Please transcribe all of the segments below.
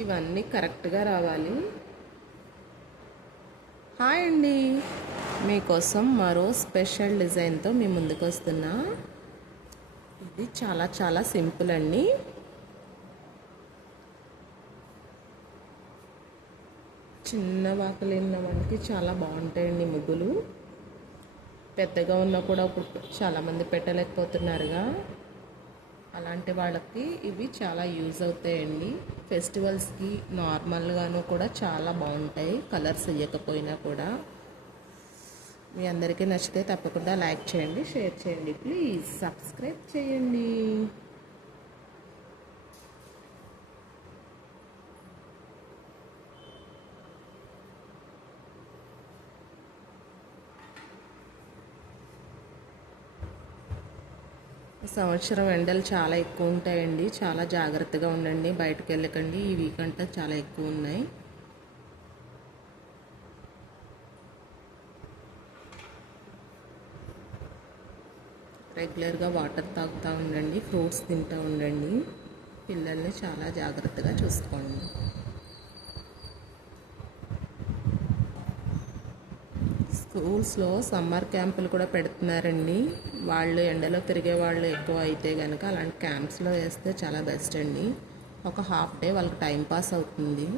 ఇవన్నీ కరెక్ట్గా రావాలి. హాయ్ అండి, మీకోసం మరో స్పెషల్ డిజైన్తో మీ ముందుకు వస్తున్నా. ఇది చాలా చాలా సింపుల్ అండి. చిన్న వాకలిన్న వాళ్ళకి చాలా బాగుంటాయండి ముగ్గులు. పెద్దగా ఉన్నా కూడా ఇప్పుడు చాలామంది పెట్టలేకపోతున్నారుగా, అలాంటి వాళ్ళకి ఇవి చాలా యూజ్ అవుతాయండి. ఫెస్టివల్స్కి నార్మల్గాను కూడా చాలా బాగుంటాయి, కలర్స్ వేయకపోయినా కూడా. మీ అందరికీ నచ్చితే తప్పకుండా లైక్ చేయండి, షేర్ చేయండి, ప్లీజ్ సబ్స్క్రైబ్ చేయండి. సంవత్సరం ఎండలు చాలా ఎక్కువ ఉంటాయండి, చాలా జాగ్రత్తగా ఉండండి, బయటకు వెళ్ళకండి. ఈ వీక్ అంతా చాలా ఎక్కువ ఉన్నాయి. రెగ్యులర్గా వాటర్ తాగుతూ ఉండండి, ఫ్రూట్స్ తింటూ ఉండండి, పిల్లల్ని చాలా జాగ్రత్తగా చూసుకోండి. స్కూల్స్లో సమ్మర్ క్యాంపులు కూడా పెడుతున్నారండి. వాళ్ళు ఎండలో తిరిగే వాళ్ళు ఎక్కువ అయితే కనుక అలాంటి క్యాంప్స్లో వేస్తే చాలా బెస్ట్ అండి. ఒక హాఫ్ డే వాళ్ళకి టైం పాస్ అవుతుంది.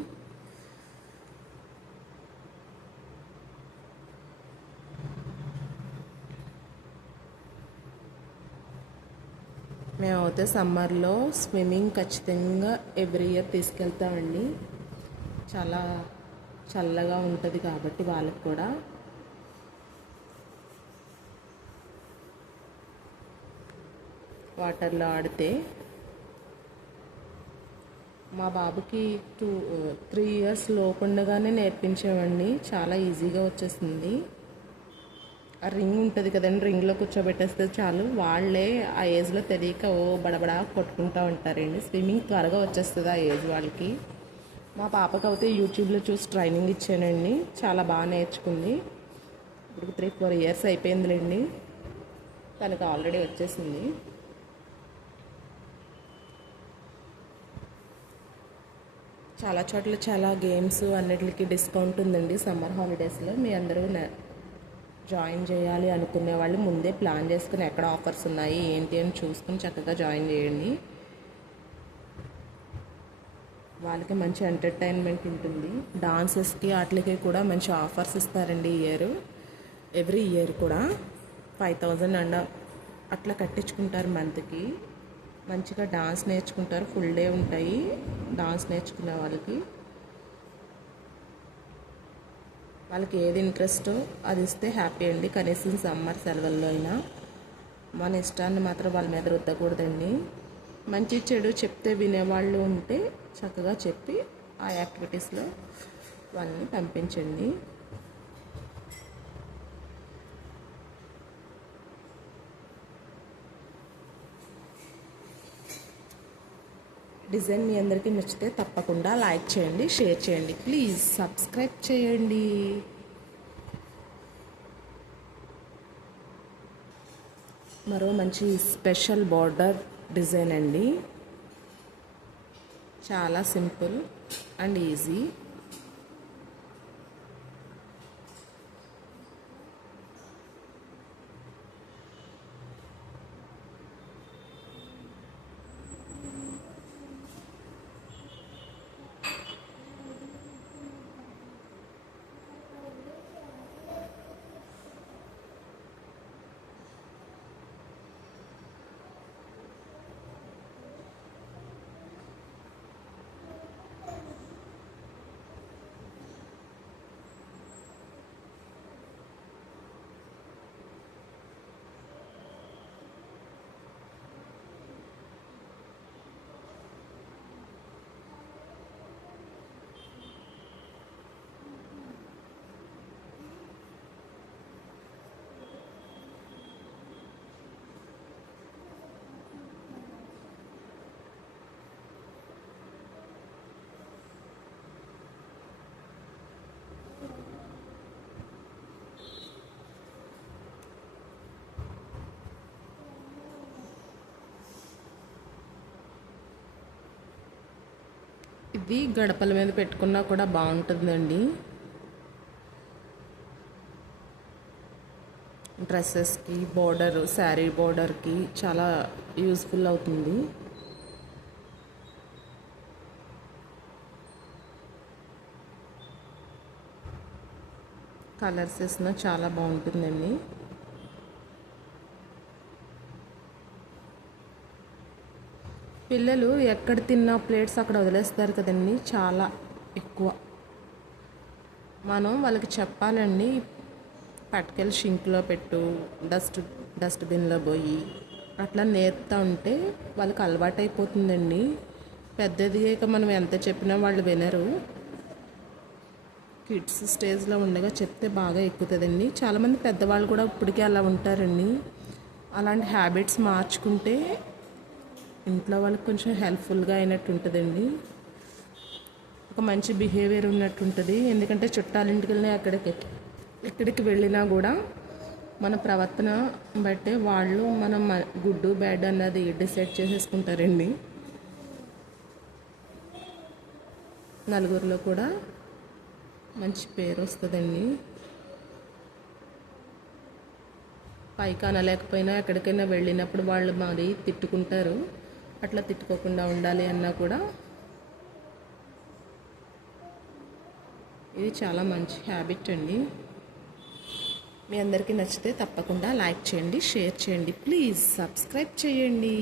మేమైతే సమ్మర్లో స్విమ్మింగ్ ఖచ్చితంగా ఎవ్రీ ఇయర్ తీసుకెళ్తామండి. చాలా చల్లగా ఉంటుంది కాబట్టి వాళ్ళకి కూడా. వాటర్లో ఆడితే మా బాబుకి 3 ఇయర్స్ లోపుండగానే నేర్పించామండి, చాలా ఈజీగా వచ్చేసింది. ఆ రింగ్ ఉంటుంది కదండి, రింగ్లో కూర్చోబెట్టేస్తే చాలు, వాళ్ళే ఆ ఏజ్లో తెలియక బడబడా కొట్టుకుంటూ ఉంటారండి. స్విమ్మింగ్ త్వరగా వచ్చేస్తుంది ఆ ఏజ్ వాళ్ళకి. మా పాపకు అయితే యూట్యూబ్లో చూసి ట్రైనింగ్ ఇచ్చానండి, చాలా బాగా నేర్చుకుంది. ఇప్పుడు 3-4 ఇయర్స్ అయిపోయిందిలేండి, తనకు ఆల్రెడీ వచ్చేసింది. చాలా చోట్ల చాలా గేమ్స్ అన్నిటికి డిస్కౌంట్ ఉందండి సమ్మర్ హాలిడేస్లో. మీ అందరూ జాయిన్ చేయాలి అనుకునే వాళ్ళు ముందే ప్లాన్ చేసుకుని ఎక్కడ ఆఫర్స్ ఉన్నాయి ఏంటి అని చూసుకుని చక్కగా జాయిన్ చేయండి. వాళ్ళకి మంచి ఎంటర్టైన్మెంట్ ఉంటుంది. డాన్సెస్కి వాటికి కూడా మంచి ఆఫర్స్ ఇస్తారండి ఎవ్రీ ఇయర్ కూడా 5,000 అండ్ అట్లా కట్టించుకుంటారు మంత్కి. మంచిగా డాన్స్ నేర్చుకుంటారు, ఫుల్ డే ఉంటాయి డాన్స్ నేర్చుకునే వాళ్ళకి ఏది ఇంట్రెస్టో అది ఇస్తే హ్యాపీ అండి. కనీసం సమ్మర్ సెలవుల్లో అయినా మన ఇష్టాన్ని మాత్రం వాళ్ళ మీద రుద్దకూడదండి. మంచి చెడు చెప్తే వినేవాళ్ళు ఉంటే చక్కగా చెప్పి ఆ యాక్టివిటీస్లో వాళ్ళని పంపించండి. డిజైన్ మీ అందరికీ నచ్చితే తప్పకుండా లైక్ చేయండి, షేర్ చేయండి, ప్లీజ్ సబ్స్క్రైబ్ చేయండి. మరో మంచి స్పెషల్ బార్డర్ డిజైన్ అండి, చాలా సింపుల్ అండ్ ఈజీ. ఇది గడపల మీద పెట్టుకున్నా కూడా బాగుంటుందండి. డ్రెస్సెస్కి, బోర్డర్, శారీ బోర్డర్కి చాలా యూస్ఫుల్ అవుతుంది. కలర్స్ వేసిన చాలా బాగుంటుందండి. పిల్లలు ఎక్కడ తిన్నా ప్లేట్స్ అక్కడ వదిలేస్తారు కదండి, చాలా ఎక్కువ. మనం వాళ్ళకి చెప్పాలండి, పట్టుకెళ్ళి షింక్లో పెట్టు, డస్ట్బిన్లో పోయి అట్లా నేర్పుతూ ఉంటే వాళ్ళకి అలవాటు అయిపోతుందండి. పెద్దదిగాక మనం ఎంత చెప్పినా వాళ్ళు వినరు. కిడ్స్ స్టేజ్లో ఉండగా చెప్తే బాగా ఎక్కుతుందండి. చాలామంది పెద్దవాళ్ళు కూడా ఇప్పటికే అలా ఉంటారండి. అలాంటి హ్యాబిట్స్ మార్చుకుంటే ఇంట్లో వాళ్ళకి కొంచెం హెల్ప్ఫుల్గా అయినట్టు ఉంటుందండి. ఒక మంచి బిహేవియర్ ఉన్నట్టు ఉంటుంది. ఎందుకంటే చుట్టాలింటికి వెళ్ళినా ఎక్కడికి వెళ్ళినా కూడా మన ప్రవర్తన బట్టే వాళ్ళు మనం గుడ్ బ్యాడ్ అన్నది డిసైడ్ చేసేసుకుంటారండి. నలుగురిలో కూడా మంచి పేరు వస్తుందండి. పైకి అనలేకపోయినా ఎక్కడికైనా వెళ్ళినప్పుడు వాళ్ళు మరి తిట్టుకుంటారు. అట్లా తిట్టుకోకుండా ఉండాలి అన్నా కూడా ఇది చాలా మంచి హ్యాబిట్ అండి. మీ అందరికీ నచ్చితే తప్పకుండా లైక్ చేయండి, షేర్ చేయండి, ప్లీజ్ సబ్స్క్రైబ్ చేయండి.